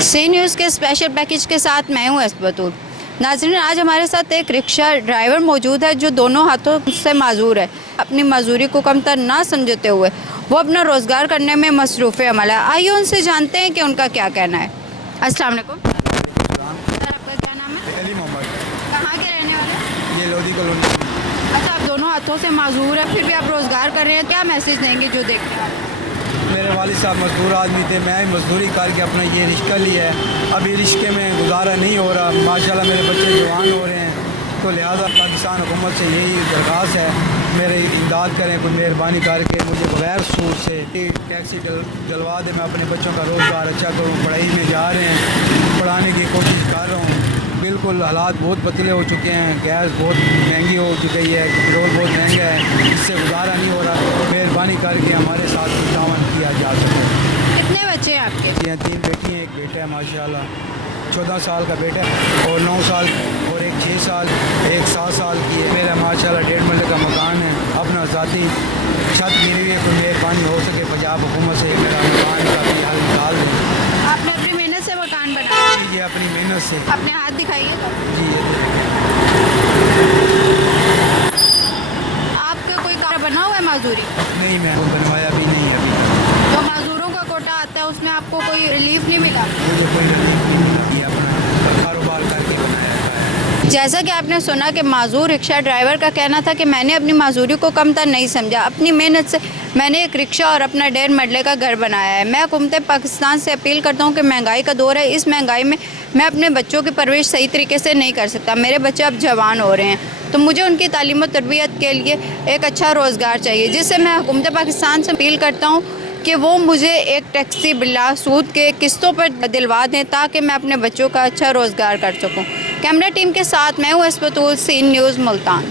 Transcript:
सी news के special package के साथ मैं हूँ बतूल। नाज़रीन, आज हमारे साथ एक रिक्शा ड्राइवर मौजूद है जो दोनों हाथों से माजूर है। अपनी मजदूरी को कमतर ना समझते हुए वो अपना रोज़गार करने में मसरूफ़ अमल है। आइए उनसे जानते हैं कि उनका क्या कहना है। अस्सलाम वालेकुम सर, आपका क्या नाम है? अली मोहम्मद। कहाँ के रहने वाले हैं? ये लोधी कॉलोनी। अच्छा, आप दोनों हाथों से माजूर है, फिर भी आप रोज़गार कर रहे हैं, क्या मैसेज देंगे जो देखते हैं? मेरे वालिद साहब मजदूर आदमी थे, मैं मजदूरी करके अपना ये रिश्का लिया है। अभी रिश्के में गुजारा नहीं हो रहा। माशाल्लाह मेरे बच्चे जवान हो रहे हैं, तो लिहाजा पाकिस्तान हुकूमत से यही दरख्वास्त है, मेरे इमदाद करें, कुछ मेहरबानी करके मुझे बगैर सूद से टैक्सी डलवा दें। मैं अपने बच्चों का रोज़गार अच्छा करूँ। पढ़ाई में जा रहे हैं, पढ़ाने की कोशिश कर रहा हूँ। बिल्कुल हालात बहुत पतले हो चुके हैं, गैस बहुत महंगी हो चुकी है, पेट्रोल बहुत महंगा है, इससे गुजारा नहीं हो रहा। मेहरबानी करके हमारे साथ तावन किया जा सके। कितने बच्चे हैं आपके? यहाँ 3 बेटी हैं, एक बेटा है माशाल्लाह 14 साल का बेटा है, और 9 साल और एक 6 साल, एक 7 साल की है। मेरा माशाल्लाह 1.5 मरले का मकान है, अपना ज़ाती छत गिरी हुई है। कोई मेहरबानी हो सके पंजाब हुकूमत से मेरा मकान का भी हल निकाल दें। आपने अपनी मेहनत से मकान बनाया? ये अपनी मेहनत से। अपने हाथ दिखाइए तो। जी आपका कोई कार बना हुआ है मजदूरी? नहीं, मैं बनवाया भी नहीं है अभी। तो मजदूरों का कोटा आता है, उसमें आपको कोई रिलीफ नहीं मिला? मुझे कोई रिलीफ नहीं मिलती, अपना कारोबार करके बनाया जाता है। जैसा कि आपने सुना कि माजूर रिक्शा ड्राइवर का कहना था कि मैंने अपनी मजदूरी को कमतर नहीं समझा, अपनी मेहनत से मैंने एक रिक्शा और अपना 1.5 मरले का घर बनाया है। मैं हुकूमत पाकिस्तान से अपील करता हूँ कि महंगाई का दौर है, इस महंगाई में मैं अपने बच्चों की परवरिश सही तरीके से नहीं कर सकता। मेरे बच्चे अब जवान हो रहे हैं, तो मुझे उनकी तालीम और तरबियत के लिए एक अच्छा रोज़गार चाहिए, जिससे मैं हुकूमत पाकिस्तान से अपील करता हूँ कि वो मुझे एक टैक्सी बिला सूद के किस्तों पर दिलवा दें, ताकि मैं अपने बच्चों का अच्छा रोज़गार कर सकूँ। कैमरा टीम के साथ मैं हूँ बतूल, सी न्यूज़ मुल्तान।